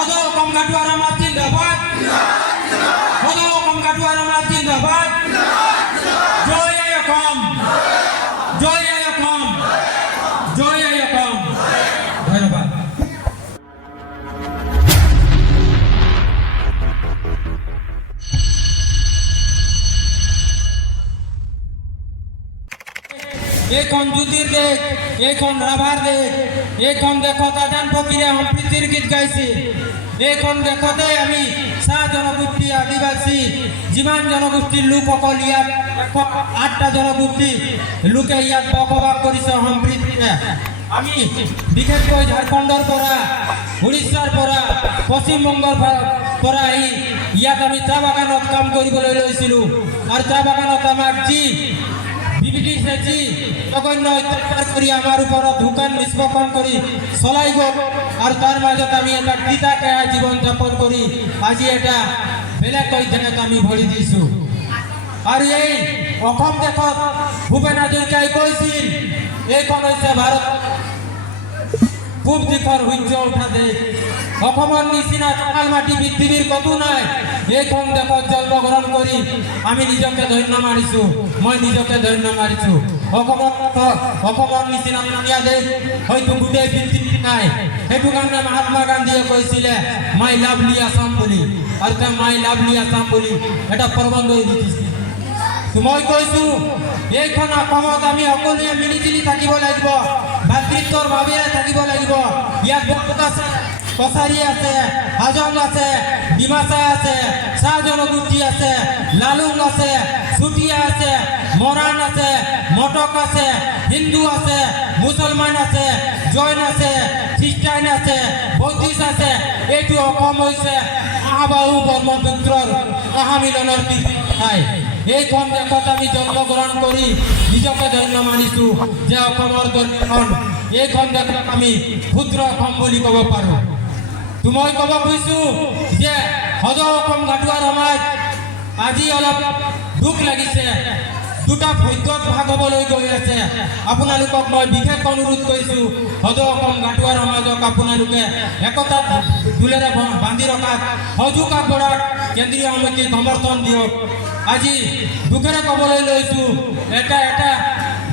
সদৌ অসম ঘাটুৱাৰ সমাজ জিন্দাবাদ সদৌ অসম ঘাটুৱাৰ সমাজ জিন্দাবাদ জয় আই অসম জয় আই অসম জয় আই অসম ধন্যবাদ এইখন জ্যোতিৰ দেশ এইখন ৰাভাৰ দেশ এইখন দেশত আজান ফকীৰে সম্প্ৰীতিৰ গীত গাইছে এইখন দেশতে আমি চাহ জনগোষ্ঠী আদিবাসী যিমান জনগোষ্ঠীৰ লোকসকল ইয়াত 8টা জনগোষ্ঠী লোকে ইয়াত বসবাস কৰিছে সম্প্ৰীতিৰে আমি বিশেষকৈ ঝাৰখণ্ডৰ পৰা উৰিষ্যাৰ পৰা পশ্চিমবংগৰ পৰা ইয়াত আমি চাহ বাগানত কাম কৰিবলৈ লৈছিলোঁ আৰু চাহ বাগানত আমাক যি বিবিধি অগণ্য অত্যাচাৰ কৰি আমাৰ ওপৰত দোকান নিষ্পেষণ কৰি চলাই গ'ল আৰু তাৰ মাজত আমি এটা তিতাকে জীৱন যাপন কৰি আজি এটা বেলেগ অধ্যায়ত আমি ভৰি দিছোঁ আৰু এই অসম দেশত ভূপেন হাজৰিকাই কৈছিল এইখন হৈছে ভাৰত পূব দিশৰ সূৰ্য উঠা দেশ অসমৰ নিচিনা টঙাল মাটি পৃথিৱীৰ ক'তো নাই এইখন দেশত জন্মগ্ৰহণ কৰি আমি নিজকে ধন্য মাৰিছোঁ মই নিজকে ধন্য মাৰিছোঁ অসমৰ নিচিনা ধুনীয়া দেশ হয়তো গোটেই পৃথিৱীত নাই সেইটো কাৰণে মহাত্মা গান্ধীয়ে কৈছিলে মাই লাভলি আছাম বুলি আৰু তেওঁ মাই লাভলি আছাম বুলি এটা প্ৰবন্ধ লিখিছিল মই কৈছোঁ এইখন অসমত আমি সকলোৱে মিলি জুলি থাকিব লাগিব ভাতৃত্বৰ ভাৱেৰে থাকিব লাগিব ইয়াত বহুত আছে কছাৰী আছে হাজং আছে ডিমাচা আছে চাহ জনগোষ্ঠী আছে লালুং আছে চুতীয়া আছে মৰাণ আছে মটক আছে হিন্দু আছে মুছলমান আছে জৈন আছে খ্ৰীষ্টান আছে বৌদ্ধিষ্ট আছে এইটো অসম হৈছে মহাবাহু ব্ৰহ্মপুত্ৰৰ মহামিলনৰ ঠাই এইখন দেশত আমি জন্মগ্ৰহণ কৰি নিজকে ধন্য মানিছোঁ যে অসমৰ দৰ্শন এইখন দেশক আমি ক্ষুদ্ৰ অসম বুলি ক'ব পাৰোঁ মই ক'ব খুজিছোঁ যে সদৌ অসম ঘাটুৱাৰ সমাজ আজি অলপ দুখ লাগিছে দুটা ভাগ্যত ভাগ হ'বলৈ গৈ আছে আপোনালোকক মই বিশেষ অনুৰোধ কৰিছোঁ সদৌ অসম ঘাটুৱাৰ সমাজক আপোনালোকে একতা দোলেৰে বান্ধি ৰখাত সহযোগ আগবঢ়াওক কেন্দ্ৰীয় সমিতিক সমৰ্থন দিয়ক আজি দুখেৰে ক'বলৈ লৈছোঁ এটা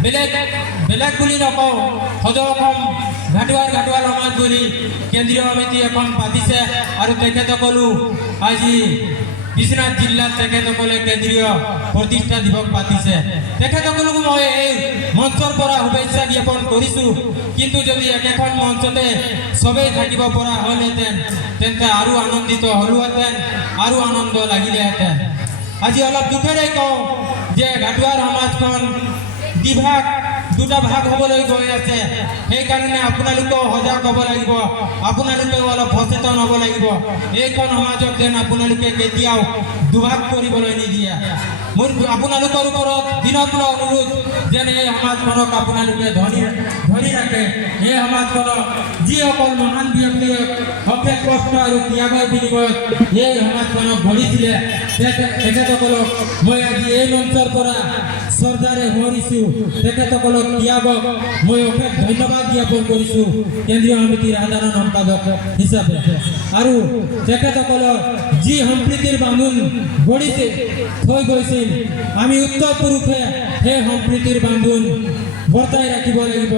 বেলেগ বুলি নকওঁ সদৌ অসম ঘাটুৱাৰ সমাজ বুলি কেন্দ্ৰীয় সমিতি এখন পাতিছে আৰু তেখেতসকলো আজি বিশ্বনাথ জিলাত তেখেতসকলে কেন্দ্ৰীয় প্ৰতিষ্ঠা দিৱস পাতিছে তেখেতসকলকো মই এই মঞ্চৰ পৰা শুভেচ্ছা জ্ঞাপন কৰিছোঁ কিন্তু যদি একেখন মঞ্চতে চবেই থাকিব পৰা হ'লহেঁতেন তেন্তে আৰু আনন্দিত হ'লোহেঁতেন আৰু আনন্দ লাগিলেহেঁতেন আজি অলপ দুখেৰে কওঁ যে ঘাটুৱাৰ সমাজখন দুটা ভাগ হ'বলৈ গৈ আছে সেইকাৰণে আপোনালোকেও সজাগ হ'ব লাগিব আপোনালোকেও অলপ সচেতন হ'ব লাগিব এইখন সমাজক যেন আপোনালোকে কেতিয়াও দুভাগ কৰিবলৈ নিদিয়ে মোৰ আপোনালোকৰ ওপৰত বিনম্ৰ অনুৰোধ যেন এই সমাজখনক আপোনালোকে ধৰি ৰাখে এই সমাজখনক যিসকল মহান ব্যক্তিয়ে অশেষ কষ্ট আৰু ত্যাগৰ বিনিময়ত এই সমাজখনক গঢ়িছিলে তেখেতসকলক মই আজি এই মঞ্চৰ পৰা শ্ৰদ্ধাৰে সোঁৱৰিছোঁ তেখেতসকলক ত্যাগক মই অশেষ ধন্যবাদ জ্ঞাপন কৰিছোঁ কেন্দ্ৰীয় সমিতিৰ সাধাৰণ সম্পাদক হিচাপে আৰু তেখেতসকলক যি সম্প্ৰীতিৰ বান্ধোন গঢ়ি থৈ গৈছিল আমি উত্তৰ পুৰুষে সেই সম্প্ৰীতিৰ বান্ধোন বৰ্তাই ৰাখিব লাগিব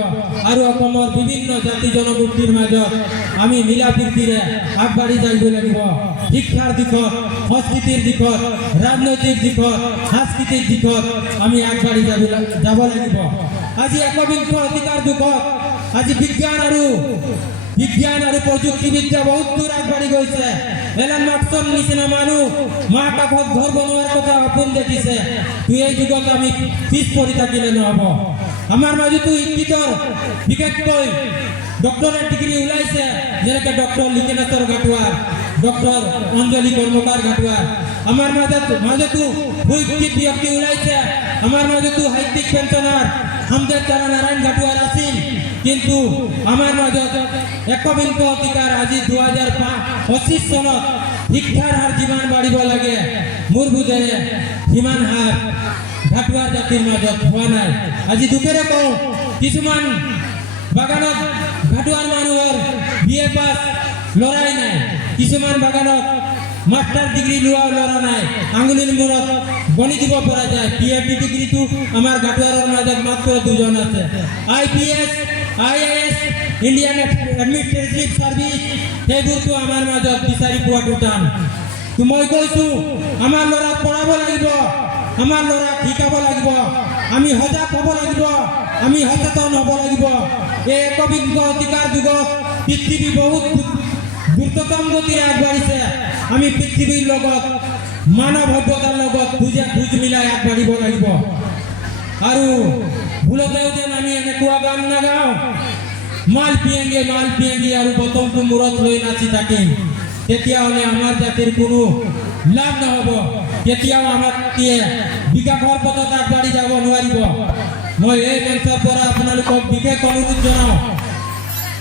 আৰু অসমৰ বিভিন্ন জাতি জনগোষ্ঠীৰ মাজত আমি মিলা প্ৰীতিৰে আগবাঢ়ি যাব লাগিব শিক্ষাৰ দিশত সংস্কৃতিৰ দিশত ৰাজনৈতিক দিশত সাংস্কৃতিক দিশত আমি আগবাঢ়ি যাব লাগিব আজি একবিংশ শতিকাৰ যুগত আজি বিজ্ঞান আৰু প্ৰযুক্তিবিদ্যা বহুত দূৰ আগবাঢ়ি গৈছে এলান মাস্কৰ নিচিনা মানুহ মহাকাশত ঘৰ বনোৱাৰ কথা সপোন দেখিছে এই যুগত আমি পিছ পৰি থাকিলে নহ'ব আমাৰ মাজতো শিক্ষিতৰ বিশেষকৈ ডক্টৰেট ডিগ্ৰী ওলাইছে যেনেকৈ ডক্টৰ লিকেনেশ্বৰ ঘাটুৱাৰ ডক্টৰ অঞ্জলি কৰ্মকাৰ ঘাটুৱাৰ আমাৰ মাজতো শৈক্ষিক ব্যক্তি ওলাইছে আমাৰ মাজতো সাহিত্যিক পেঞ্চনাৰ হামদেৱ তাৰা নাৰায়ণ ঘাটুৱাৰ আছিল কিন্তু আমাৰ মাজত একবিংশ শতিকাৰ আজি 2025 চনত শিক্ষাৰ হাৰ যিমান বাঢ়িব লাগে মোৰ বোধেৰে সিমান হাৰ ঘাটুৱাৰ জাতিৰ মাজত হোৱা নাই আজি দুখেৰে কওঁ কিছুমান বাগানত ঘাটুৱাৰ মানুহৰ BA পাছ লৰাই নাই কিছুমান বাগানত মাষ্টাৰ ডিগ্ৰী লোৱা ল'ৰা নাই আঙুলিৰ মূৰত গণি দিব পৰা যায় PhD ডিগ্ৰীটো আমাৰ গাঁঠুৱাৰৰ মাজত মাত্ৰ দুজন আছে IPS IAS Indian administrative service সেইবোৰটো আমাৰ মাজত বিচাৰি পোৱাটো টান তো মই কৈছো আমাৰ ল'ৰাক পঢ়াব লাগিব আমাৰ ল'ৰাক শিকাব লাগিব আমি সজাগ হ'ব লাগিব আমি সচেতন হ'ব লাগিব এই একবিংশ শতিকাৰ যুগত পৃথিৱী বহুত দ্ৰুততম গতিৰে আগবাঢ়িছে আমি পৃথিৱীৰ লগত মানৱ সভ্যতাৰ লগত ভুজ মিলাই আগবাঢ়িব লাগিব আৰু ভুলতেও যেন আমি এনেকুৱা গান নাগাওঁ মাল পিয়েংগে আৰু বটলটো মূৰত লৈ নাচি থাকিম তেতিয়াহ'লে আমাৰ জাতিৰ কোনো লাভ নহ'ব তেতিয়াও আমাক বিকাশৰ পথত আগবাঢ়ি যাব নোৱাৰিব মই এই মঞ্চৰ পৰা আপোনালোকক বিশেষ অনুৰোধ জনাওঁ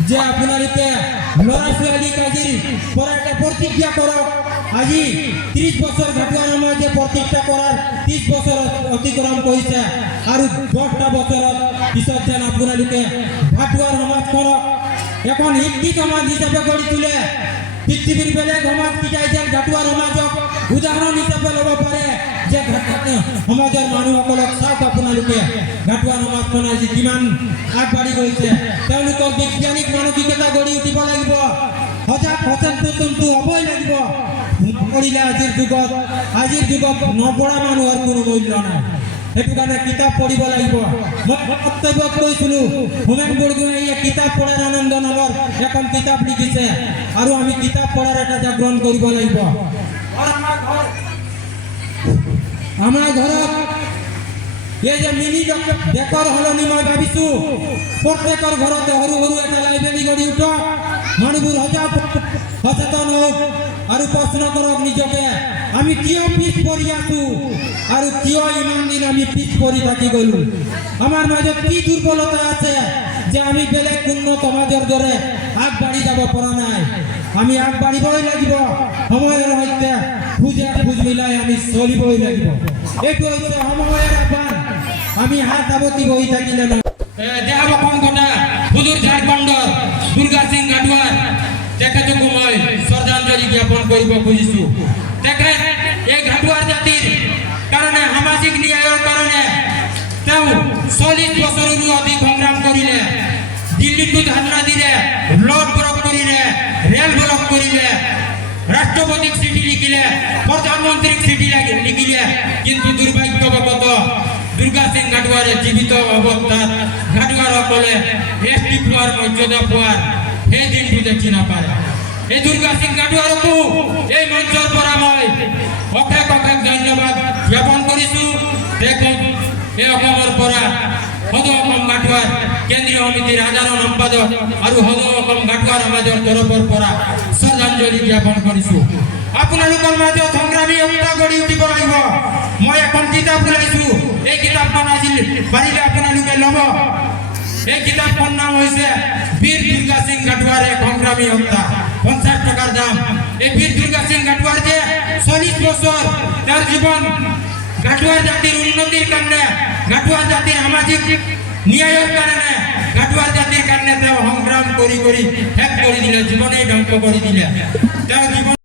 যে আপোনালোকে ল'ৰা ছোৱালীক আজিৰ পৰা এটা প্ৰতিজ্ঞা কৰক আজি 30 বছৰ ঘাটুৱা সমাজে প্ৰতিষ্ঠা কৰাৰ 30 বছৰ অতিক্ৰম কৰিছে আৰু 10টা বছৰত পিছত যেন আপোনালোকে ঘাটুৱাৰ সমাজখনক এখন শিক্ষিত সমাজ হিচাপে গঢ়ি তোলে পৃথিৱীৰ বেলেগ সমাজ কিটাই যেন ঘাটুৱাৰ সমাজক উদাহৰণ হিচাপে ল'ব পাৰে যে সমাজৰ মানুহসকলক চাওক আপোনালোকে ঘাটুৱাৰ সমাজখন আজি কিমান আগবাঢ়ি গৈছে তেওঁলোকৰ বৈজ্ঞানিক মানসিকতা গঢ়ি উঠিব লাগিব সজাগ সচেতনটো হ'বই লাগিব কৰিলে আজিৰ যুগত নপঢ়া মানুহৰ কোনো মূল্য নাই সেইটো কাৰণে কিতাপ পঢ়িব লাগিব মই বক্তব্যত কৈছিলোঁ হোমেন বৰগোহাঞিয়ে কিতাপ পঢ়াৰ আনন্দ নামৰ এখন কিতাপ লিখিছে আৰু আমি কিতাপ পঢ়াৰ এটা জাগৰণ কৰিব লাগিব আমাৰ ঘৰত এই যে মিনি ডেকৰ সলনি মই ভাবিছোঁ প্ৰত্যেকৰ ঘৰতে সৰু সৰু এটা লাইব্ৰেৰী গঢ়ি উঠক মানুহবোৰ সচেতন হওক আৰু প্ৰশ্ন কৰক নিজকে আমি কিয় পিছ পৰি আছো আৰু কিয় ইমান দিন আমি পিছ পৰি থাকি গ'লো আমাৰ মাজত কি দুৰ্বলতা আছে যে আমি বেলেগ উন্নত সমাজৰ দৰে আগবাঢ়ি যাব পৰা নাই আমি আগবাঢ়িবই লাগিব সময়ৰ সৈতে খোজ মিলাই আমি চলিবই লাগিব এইটো হৈছে সময়ৰ আহ্বান আমি হাত সাৱটি বহি থাকিলে দেহাবসংঘটা হুজুৰ ঝাৰখণ্ডৰ দুৰ্গা সিং গাডৱাৰ তেখেতকো মই শ্ৰদ্ধাঞ্জলি জ্ঞাপন কৰিব খুজিছোঁ তেখেত এই ঘাটুৱাৰ জাতিৰ কাৰণে সামাজিক ন্যায়ৰ কাৰণে তেওঁ 40 বছৰৰো অধিক সংগ্ৰাম কৰিলে দিল্লীতো ধাৰণা দিলে ব্লক ব্লক কৰিলে ৰেল ব্লক কৰিলে ৰাষ্ট্ৰপতিক চিঠি লিখিলে প্ৰধানমন্ত্ৰীক চিঠি লিখিলে কিন্তু দুৰ্ভাগ্যবশত দুৰ্গা সিং গাডৱাৰে জীৱিত অৱস্থাত গাডৱাৰসকলে ST পোৱাৰ মৰ্যাদা পোৱাৰ সেই দিনটো দেখি নাপায় এই দুৰ্গা সিং গাডৱাৰকো এই মঞ্চৰ পৰা মই অশেষ ধন্যবাদ জ্ঞাপন কৰিছোঁ তেখেত এই অসমৰ পৰা সদৌ অসম গাঁঠুৱাৰ কেন্দ্ৰীয় সমিতিৰ সাধাৰণ সম্পাদক আৰু সদৌ অসম গাঁঠুৱাৰ সমাজৰ তৰফৰ পৰা শ্ৰদ্ধাঞ্জলি জ্ঞাপন কৰিছোঁ আপোনালোকৰ মাজত সংগ্ৰামী একতা গঢ়ি উঠিব লাগিব মই এখন কিতাপ ওলাইছোঁ এই কিতাপখন আজি পাৰিলে আপোনালোকে ল'ব এই কিতাপখন নাম হৈছে বীৰ দুৰ্গা সিং গাডৱাৰ এক সংগ্ৰামী হত্যা 50 টকাৰ দাম এই বীৰ দুৰ্গা সিং গাডৱাৰ যে 40 বছৰ তেওঁৰ জীৱন গাঁঠুৱাৰ জাতিৰ উন্নতিৰ কাৰণে গাঁঠুৱাৰ জাতিৰ সামাজিক ন্যায়ৰ কাৰণে গাঁঠুৱাৰ জাতিৰ কাৰণে তেওঁ সংগ্ৰাম কৰি শেষ কৰি দিলে জীৱনেই ধ্বংস কৰি দিলে তেওঁ জীৱন